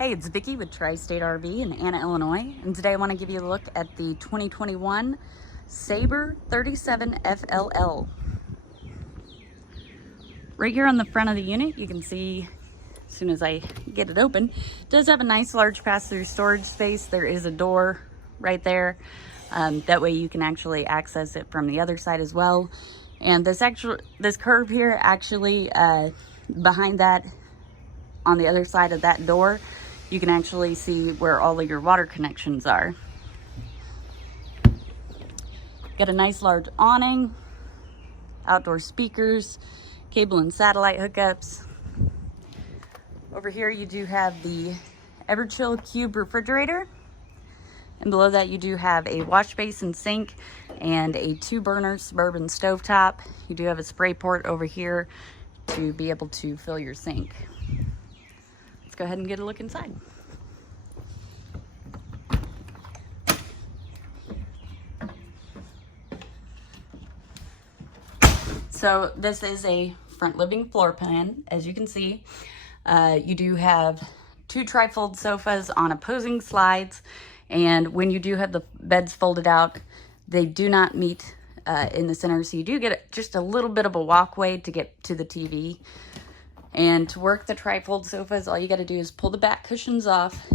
Hey, it's Vicki with Tri-State RV in Anna, Illinois, and today I want to give you a look at the 2021 Sabre 37FLL. Right here on the front of the unit, you can see, as soon as I get it open, it does have a nice large pass-through storage space. There is a door right there. That way you can actually access it from the other side as well. And this curve here, actually, behind that, on the other side of that door, you can actually see where all of your water connections are. Got a nice large awning, outdoor speakers, cable and satellite hookups. Over here you do have the Everchill Cube refrigerator. And below that you do have a wash basin sink and a 2-burner Suburban stovetop. You do have a spray port over here to be able to fill your sink. Let's go ahead and get a look inside. So this is a front living floor plan. As you can see, you do have 2 trifold sofas on opposing slides, and when you do have the beds folded out, they do not meet in the center, so you do get just a little bit of a walkway to get to the TV. And to work the trifold sofas, all you got to do is pull the back cushions off,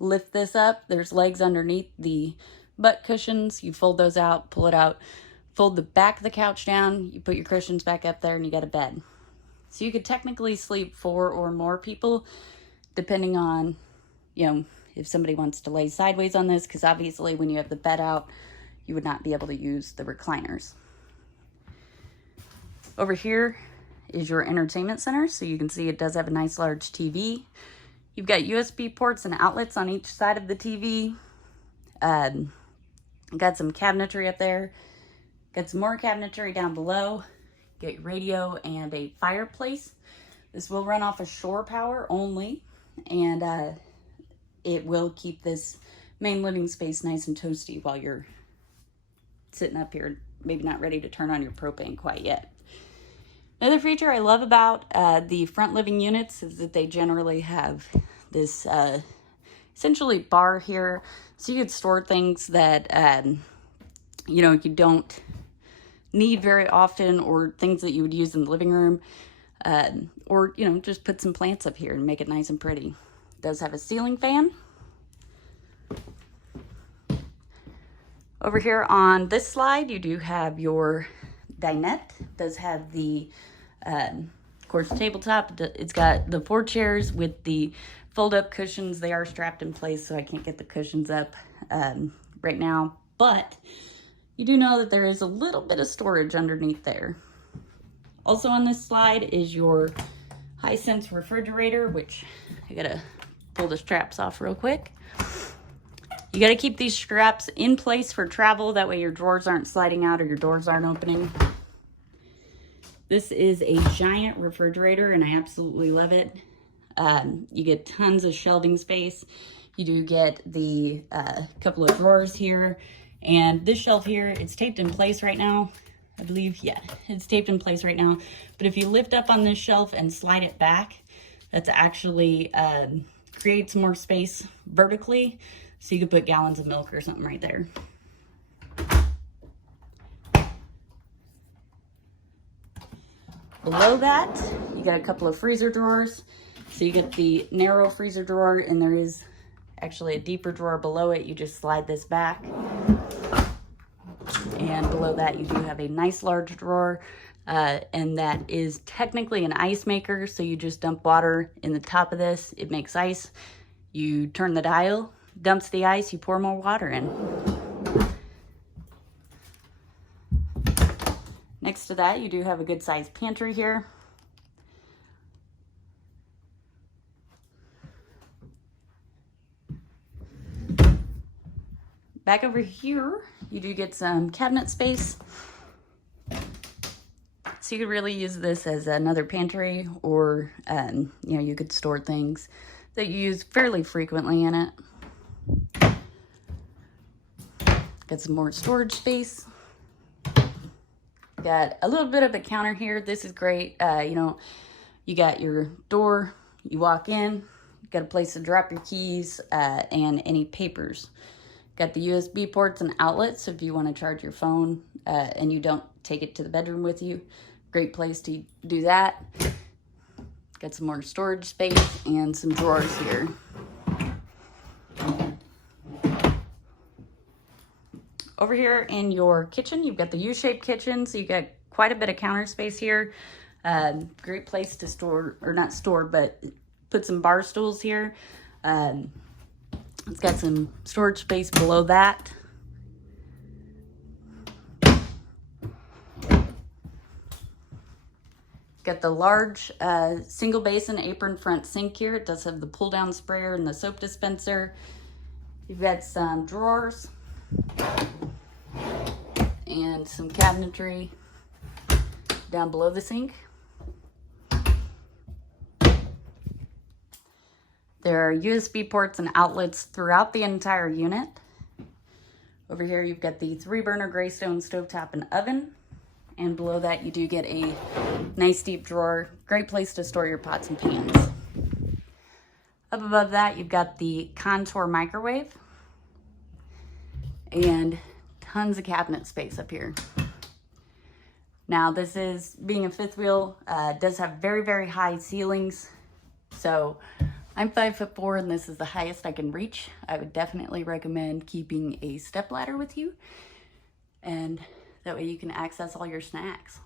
lift this up. There's legs underneath the butt cushions. You fold those out, pull it out, fold the back of the couch down, you put your cushions back up there, and you got a bed. So you could technically sleep 4 or more people, depending on, if somebody wants to lay sideways on this, because obviously when you have the bed out, you would not be able to use the recliners. Over here is your entertainment center, so you can see it does have a nice large TV. You've got USB ports and outlets on each side of the TV. Got some cabinetry up there. Got some more cabinetry down below. Get your radio and a fireplace. This will run off of shore power only, and it will keep this main living space nice and toasty while you're sitting up here, maybe not ready to turn on your propane quite yet. Another feature I love about the front living units is that they generally have this essentially bar here, so you could store things that you don't need very often, or things that you would use in the living room, or just put some plants up here and make it nice and pretty. It does have a ceiling fan. Over here on this slide, you do have your dinette. It does have the of course tabletop. It's got the 4 chairs with the fold-up cushions. They are strapped in place, so I can't get the cushions up right now, but you do know that there is a little bit of storage underneath there. Also on this slide is your Hisense refrigerator, which I gotta pull the straps off real quick. You gotta keep these straps in place for travel, that way your drawers aren't sliding out or your doors aren't opening. This is a giant refrigerator, and I absolutely love it. You get tons of shelving space. You do get the couple of drawers here, and this shelf here, it's taped in place right now. I believe, yeah, it's taped in place right now. But if you lift up on this shelf and slide it back, that's actually creates more space vertically, so you could put gallons of milk or something right there. Below that, you got a couple of freezer drawers. So you get the narrow freezer drawer, and there is actually a deeper drawer below it. You just slide this back. And below that, you do have a nice large drawer, and that is technically an ice maker. So you just dump water in the top of this. It makes ice. You turn the dial, dumps the ice, you pour more water in. Next to that, you do have a good sized pantry here. Back over here, you do get some cabinet space. So you could really use this as another pantry, or you could store things that you use fairly frequently in it. Got some more storage space. Got a little bit of a counter here. This is great. You got your door, you walk in, Got a place to drop your keys and any papers. Got the USB ports and outlets if you want to charge your phone and you don't take it to the bedroom with you. Great place to do that. Got some more storage space and some drawers here. Over here in your kitchen, you've got the U-shaped kitchen, so you got quite a bit of counter space here. Great place to store, or not store, but put some bar stools here. It's got some storage space below that. Got the large single basin apron front sink here. It does have the pull down sprayer and the soap dispenser. You've got some drawers and some cabinetry down below the sink. There are USB ports and outlets throughout the entire unit. Over here you've got the 3-burner Greystone stovetop and oven. And below that you do get a nice deep drawer. Great place to store your pots and pans. Up above that you've got the Contour microwave. And tons of cabinet space up here. Now this is, being a fifth wheel, does have very, very high ceilings. So I'm 5'4" and this is the highest I can reach. I would definitely recommend keeping a stepladder with you. And that way you can access all your snacks.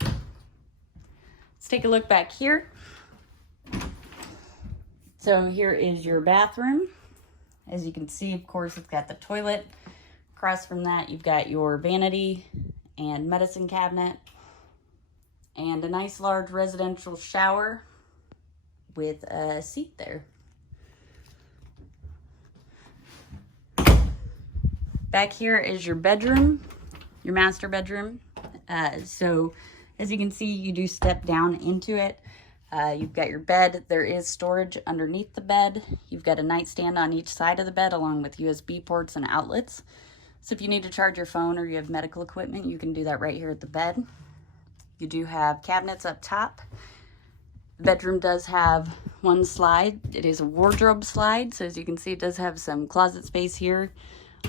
Let's take a look back here. So here is your bathroom. As you can see, of course, it's got the toilet. Across from that, you've got your vanity and medicine cabinet and a nice large residential shower with a seat there. Back here is your bedroom, your master bedroom. So as you can see, you do step down into it. You've got your bed. There is storage underneath the bed. You've got a nightstand on each side of the bed along with USB ports and outlets. So if you need to charge your phone or you have medical equipment, you can do that right here at the bed. You do have cabinets up top. The bedroom does have one slide. It is a wardrobe slide. So as you can see, it does have some closet space here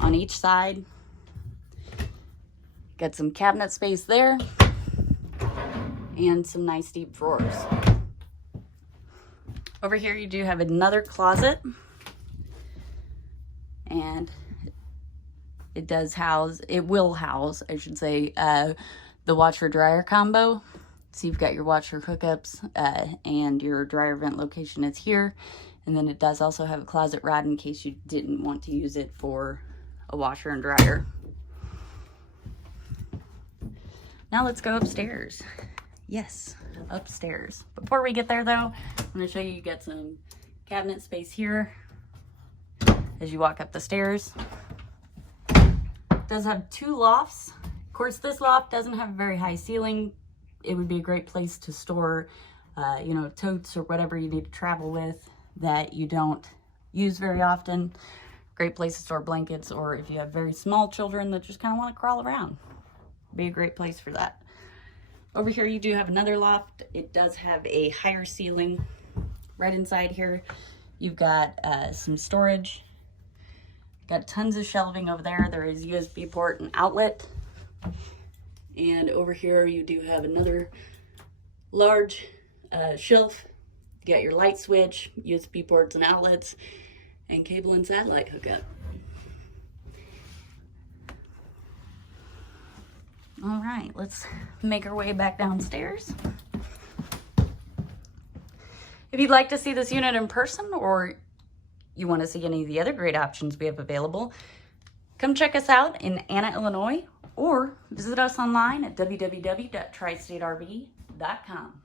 on each side. Got some cabinet space there and some nice deep drawers. Over here you do have another closet, and it will house, I should say, the washer dryer combo. So you've got your washer hookups and your dryer vent location is here. And then it does also have a closet rod in case you didn't want to use it for a washer and dryer. Now let's go upstairs. Yes, upstairs. Before we get there though, I'm going to show you got some cabinet space here as you walk up the stairs. It does have 2 lofts. Of course, this loft doesn't have a very high ceiling. It would be a great place to store, totes or whatever you need to travel with that you don't use very often. Great place to store blankets, or if you have very small children that just kind of want to crawl around. Be a great place for that. Over here you do have another loft. It does have a higher ceiling. Right inside here you've got some storage. Got tons of shelving over there. There is USB port and outlet. And over here you do have another large shelf. You got your light switch, USB ports and outlets, and cable and satellite hookup. All right, let's make our way back downstairs. If you'd like to see this unit in person, or you want to see any of the other great options we have available, come check us out in Anna, Illinois, or visit us online at www.tristaterv.com.